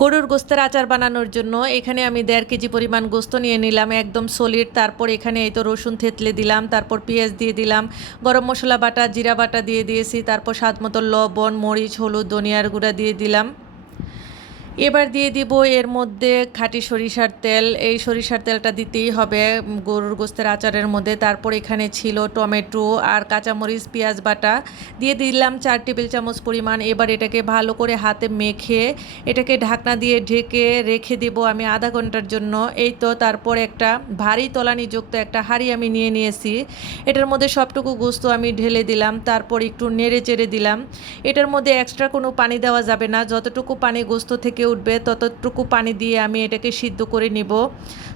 গরুর গোস্তের আচার বানানোর জন্য এখানে আমি 1.5 কেজি পরিমাণ গোস্ত নিয়ে নিলাম, একদম সলিড। তারপর এখানে এই তো রসুন থেতলে দিলাম, তারপর পেঁয়াজ দিয়ে দিলাম, গরম মশলা বাটা, জিরা বাটা দিয়ে দিয়েছি, তারপর স্বাদ মতো লবণ, মরিচ, হলুদ, ধনিয়ার গুঁড়া দিয়ে দিলাম। এবার দিয়ে দিব এর মধ্যে খাঁটি সরিষার তেল। এই সরিষার তেলটা দিতেই হবে গরুর গোস্তের আচারের মধ্যে। তারপর এখানে ছিল টমেটো আর কাঁচামরিচ, পেঁয়াজ বাটা দিয়ে দিলাম 4 টেবিল চামচ পরিমাণ। এবার এটাকে ভালো করে হাতে মেখে এটাকে ঢাকনা দিয়ে ঢেকে রেখে দেব আমি আধা ঘন্টার জন্য। এই তো তারপর একটা ভারী তলানিযুক্ত একটা হাঁড়ি আমি নিয়ে নিয়েছি, এটার মধ্যে সবটুকু গোস্ত আমি ঢেলে দিলাম, তারপর একটু নেড়ে চেড়ে দিলাম। এটার মধ্যে এক্সট্রা কোনো পানি দেওয়া যাবে না, যতটুকু পানি গোস্ত থেকে উঠবে ততটুকু পানি দিয়ে আমি এটাকে সিদ্ধ করে নিব।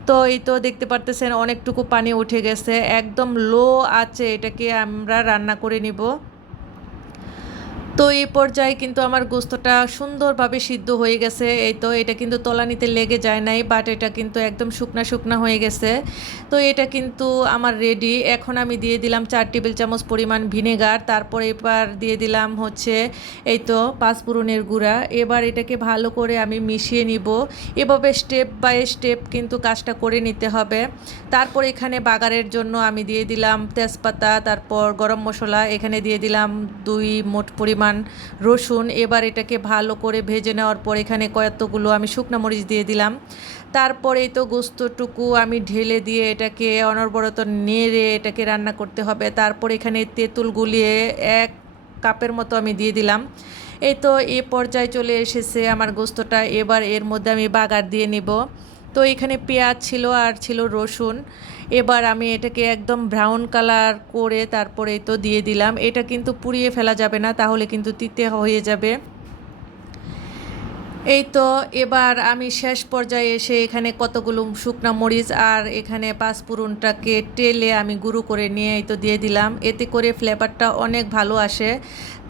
তো এই তো দেখতে পারতেছেন অনেকটুকু পানি উঠে গেছে, একদম লো আছে এটাকে আমরা রান্না করে নিব। তো এই পর্যায়ে কিন্তু আমার গোস্তটা সুন্দরভাবে সিদ্ধ হয়ে গেছে। এই তো এটা কিন্তু তলানিতে লেগে যায় নাই, বাট এটা কিন্তু একদম শুকনা শুকনা হয়ে গেছে। তো এটা কিন্তু আমার রেডি। এখন আমি দিয়ে দিলাম 4 টেবিল চামচ পরিমাণ ভিনেগার, তারপর এবার দিয়ে দিলাম হচ্ছে এই তো পাঁচফোড়নের গুঁড়া। এবার এটাকে ভালো করে আমি মিশিয়ে নিব। এভাবে স্টেপ বাই স্টেপ কিন্তু কাজটা করে নিতে হবে। তারপর এখানে বাগারের জন্য আমি দিয়ে দিলাম তেজপাতা, তারপর গরম মশলা, এখানে দিয়ে দিলাম 2 মোট পরিমাণ রসুন। এবার এটাকে ভালো করে ভেজে নেওয়ার পর এখানে কয়েকগুলো আমি শুকনো মরিচ দিয়ে দিলাম। তারপরে তো গোস্তটুকু আমি ঢেলে দিয়ে এটাকে অনবরত নেড়ে এটাকে রান্না করতে হবে। তারপর এখানে তেঁতুল গুলিয়ে 1 কাপের মতো আমি দিয়ে দিলাম। এই তো এ পর্যায়ে চলে এসেছে আমার গোস্তটা। এবার এর মধ্যে আমি বাগার দিয়ে নিব। তো এখানে পেঁয়াজ ছিল আর ছিল রসুন। এবার আমি এটাকে একদম ব্রাউন কালার করে তারপরে তো দিয়ে দিলাম। এটা কিন্তু পুড়িয়ে ফেলা যাবে না, তাহলে কিন্তু তিতে হয়ে যাবে। এই তো এবার আমি শেষ পর্যায়ে এসে এখানে কতগুলো শুকনা মরিচ আর এখানে পাঁচফোড়নটাকে টেলে আমি গুঁড়ো করে নিয়ে এই তো দিয়ে দিলাম, এতে করে ফ্লেভারটা অনেক ভালো আসে।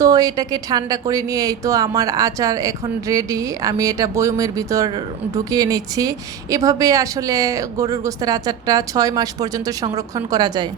তো এটাকে ঠান্ডা করে নিয়ে এই তো আমার আচার এখন রেডি। আমি এটা বয়মের ভিতর ঢুকিয়ে নিচ্ছি। এভাবে আসলে গরুর গোশতের আচারটা 6 মাস পর্যন্ত সংরক্ষণ করা যায়।